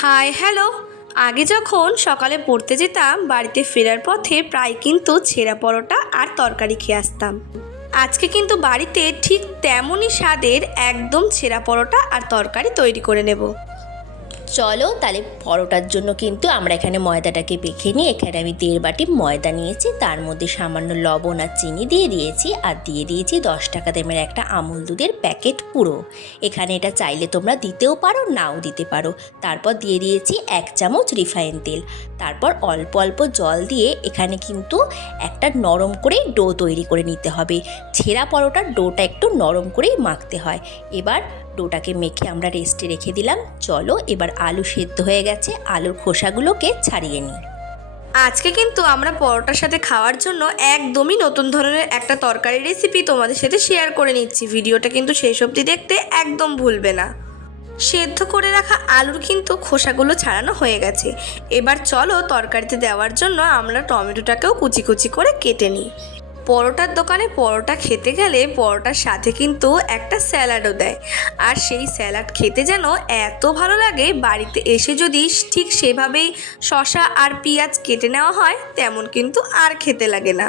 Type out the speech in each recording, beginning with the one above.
Hi hello. আগে যখন সকালে পড়তে যেতাম বাড়িতে ফেরার পথে প্রায় কিন্তু ছেঁড়া পরোটা আর তরকারি খেয়ে আসতাম। আজকে কিন্তু বাড়িতে ঠিক তেমনই স্বাদের একদম ছেঁড়া পরোটা আর তরকারি তৈরি করে নেব। চলো তাহলে পরোটার জন্য কিন্তু আমরা এখানে ময়দাটাকে মেখে নিই। এখানে আমি 1.5 বাটি ময়দা নিয়েছি, তার মধ্যে সামান্য লবণ আর চিনি দিয়ে দিয়েছি, আর দিয়ে দিয়েছি 10 টাকা দামের একটা আমুল দুধের প্যাকেট পুরো। এখানে এটা চাইলে তোমরা দিতেও পারো, নাও দিতে পারো। তারপর দিয়ে দিয়েছি 1 চামচ রিফাইন তেল। তারপর অল্প অল্প জল দিয়ে এখানে কিন্তু একটা নরম করেই ডো তৈরি করে নিতে হবে। ছেঁড়া পরোটার ডোটা একটু নরম করেই মাখতে হয়। এবার ডোটাকে মেখে আমরা রেস্টে রেখে দিলাম। চলো এবার আলু সেদ্ধ হয়ে গেছে, আলুর খোসাগুলোকে ছাড়িয়ে নিই। আজকে কিন্তু আমরা পরোটার সাথে খাওয়ার জন্য একদমই নতুন ধরনের একটা তরকারি রেসিপি তোমাদের সাথে শেয়ার করে নিচ্ছি। ভিডিওটা কিন্তু শেষ অবধি দেখতে একদম ভুলবে না। সেদ্ধ করে রাখা আলুর কিন্তু খোসাগুলো ছাড়ানো হয়ে গেছে। এবার চলো তরকারিতে দেওয়ার জন্য আমরা টমেটোটাকেও কুচি কুচি করে কেটে নিই। পরোটার দোকানে পরোটা খেতে গেলে পরোটার সাথে কিন্তু একটা স্যালাডও দেয়, আর সেই স্যালাড খেতে যেন এত ভালো লাগে, বাড়িতে এসে যদি ঠিক সেভাবেই শসা আর পেঁয়াজ কেটে নেওয়া হয় তেমন কিন্তু আর খেতে লাগে না।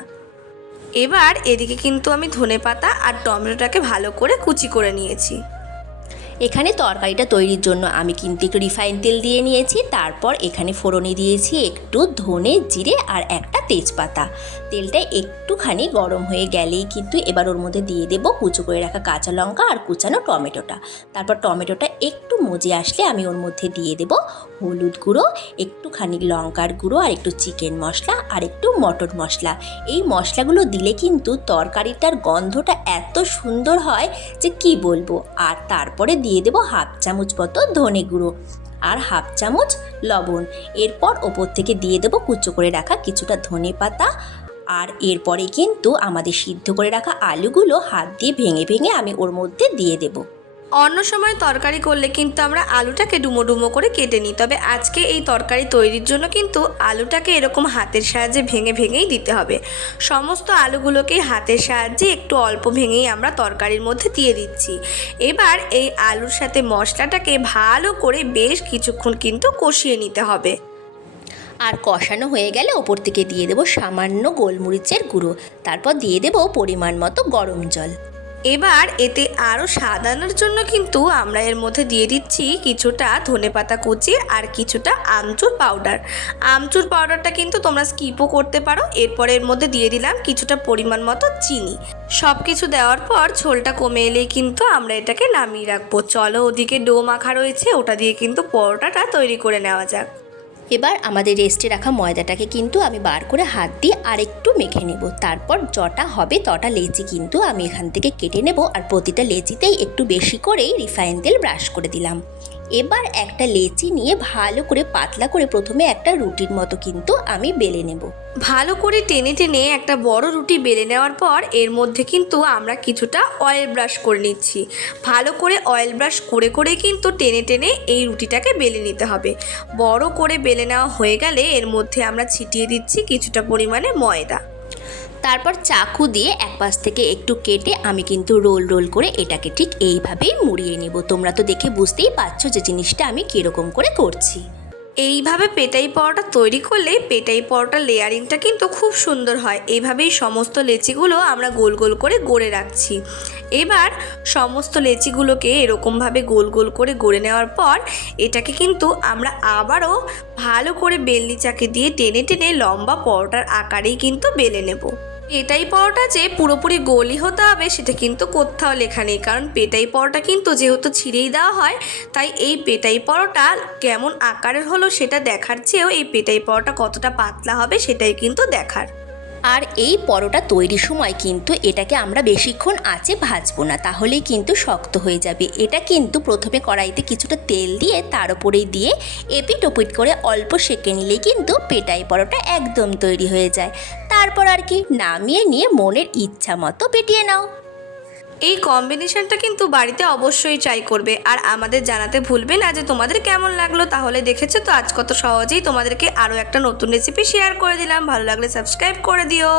এবার এদিকে কিন্তু আমি ধনেপাতা আর টমেটোটাকে ভালো করে কুচি করে নিয়েছি। এখানে তরকারিটা তৈরির জন্য আমি কিন্তু একটু রিফাইন তেল দিয়ে নিয়েছি। তারপর এখানে ফোড়নে দিয়েছি একটু ধনে জিরে আর একটা তেজপাতা। তেলটা একটুখানি গরম হয়ে গেলেই কিন্তু এবার ওর মধ্যে দিয়ে দেব কুচো করে রাখা কাঁচা লঙ্কা আর কুচানো টমেটোটা। তারপর টমেটোটা একটু মজে আসলে আমি ওর মধ্যে দিয়ে দেব হলুদ গুঁড়ো, একটুখানি লঙ্কার গুঁড়ো, আর একটু চিকেন মশলা আর একটু মটন মশলা। এই মশলাগুলো দিলে কিন্তু তরকারিটার গন্ধটা এত সুন্দর হয় যে কি বলবো। আর তারপরে দিয়ে দেবো 1/2 চামচ মতো ধনে গুঁড়ো আর 1/2 চামচ লবণ। এরপর ওপর থেকে দিয়ে দেবো কুচো করে রাখা কিছুটা ধনে পাতা। আর এরপরে কিন্তু আমাদের সিদ্ধ করে রাখা আলুগুলো হাত দিয়ে ভেঙে ভেঙে আমি ওর মধ্যে দিয়ে দেবো। অন্য সময় তরকারি করলে কিন্তু আমরা আলুটাকে ডুমো ডুমো করে কেটে নিই, তবে আজকে এই তরকারি তৈরির জন্য কিন্তু আলুটাকে এরকম হাতের সাহায্যে ভেঙে ভেঙেই দিতে হবে। সমস্ত আলুগুলোকেই হাতের সাহায্যে একটু অল্প ভেঙেই আমরা তরকারির মধ্যে দিয়ে দিচ্ছি। এবার এই আলুর সাথে মশলাটাকে ভালো করে বেশ কিছুক্ষণ কিন্তু কষিয়ে নিতে হবে। আর কষানো হয়ে গেলে ওপর থেকে দিয়ে দেবো সামান্য গোলমরিচের গুঁড়ো। তারপর দিয়ে দেবো পরিমাণ মতো গরম জল। এবার এতে আরও স্বাদ আনার জন্য কিন্তু আমরা এর মধ্যে দিয়ে দিচ্ছি কিছুটা ধনেপাতা কুচি আর কিছুটা আমচুর পাউডার। আমচুর পাউডারটা কিন্তু তোমরা স্কিপও করতে পারো। এরপর এর মধ্যে দিয়ে দিলাম কিছুটা পরিমাণ মতো চিনি। সব কিছু দেওয়ার পর ঝোলটা কমে এলেই কিন্তু আমরা এটাকে নামিয়ে রাখবো। চলো ওদিকে ডো মাখা রয়েছে, ওটা দিয়ে কিন্তু পরোটাটা তৈরি করে নেওয়া যাক। এবার আমাদের রেস্টে রাখা ময়দাটাকে কিন্তু আমি বার করে হাত দিয়ে আরেকটু মেখে নেব। তারপর যটা হবে তটা লেচি কিন্তু আমি এখান থেকে কেটে নেব, আর প্রতিটা লেচিতেই একটু বেশি করেই রিফাইন তেল ব্রাশ করে দিলাম। এবার একটা লেচি নিয়ে ভালো করে পাতলা করে প্রথমে একটা রুটির মতো কিন্তু আমি বেলে নেব। ভালো করে টেনে টেনে একটা বড় রুটি বেলে নেওয়ার পর এর মধ্যে কিন্তু আমরা কিছুটা অয়েল ব্রাশ করে নিচ্ছি। ভালো করে অয়েল ব্রাশ করে করে কিন্তু টেনে টেনে এই রুটিটাকে বেলে নিতে হবে। বড় করে বেলে নেওয়া হয়ে গেলে এর মধ্যে আমরা ছিটিয়ে দিচ্ছি কিছুটা পরিমাণে ময়দা। তারপর চাকু দিয়ে এক পাশ থেকে একটু কেটে আমি কিন্তু রোল রোল করে এটাকে ঠিক এইভাবেই মুড়িয়ে নেব। তোমরা তো দেখে বুঝতেই পারছো যে জিনিসটা আমি কীরকম করে করছি। এইভাবে পেটাই পরোটা তৈরি করলে পেটাই পরোটার লেয়ারিংটা কিন্তু খুব সুন্দর হয়। এইভাবেই সমস্ত লেচিগুলো আমরা গোল গোল করে গড়ে রাখছি। এবার সমস্ত লেচিগুলোকে এরকমভাবে গোল গোল করে গড়ে নেওয়ার পর এটাকে কিন্তু আমরা আবারও ভালো করে বেলনি চাকি দিয়ে টেনে টেনে লম্বা পরোটার আকারেই কিন্তু বেলে নেব। পেটাই পরোটা যে পুরোপুরি গোলই হতে হবে সেটা কিন্তু কোথাও লেখা নেই, কারণ পেটাই পরোটা কিন্তু যেহেতু ছিঁড়েই দেওয়া হয়, তাই এই পেটাই পরোটা কেমন আকারের হলো সেটা দেখার চেয়েও এই পেটাই পরোটা কতটা পাতলা হবে সেটাই কিন্তু দেখার। আর এই পরোটা তৈরির সময় কিন্তু এটাকে আমরা বেশিক্ষণ আঁচে ভাজবো না, তাহলেই কিন্তু শক্ত হয়ে যাবে। এটা কিন্তু প্রথমে কড়াইতে কিছুটা তেল দিয়ে তার উপরেই দিয়ে এপিট ওপিট করে অল্প সেঁকে নিলেই কিন্তু পেটাই পরোটা একদম তৈরি হয়ে যায়। তারপর আর কি, নামিয়ে নিয়ে মনের ইচ্ছা মতো পেটিয়ে নাও। এই কম্বিনেশনটা কিন্তু বাড়িতে অবশ্যই ট্রাই করবে, আর আমাদের জানাতে ভুলবে না যে তোমাদের কেমন লাগলো। তাহলে দেখেছো তো আজ কত সহজেই তোমাদেরকে আরও একটা নতুন রেসিপি শেয়ার করে দিলাম। ভালো লাগলে সাবস্ক্রাইব করে দিও।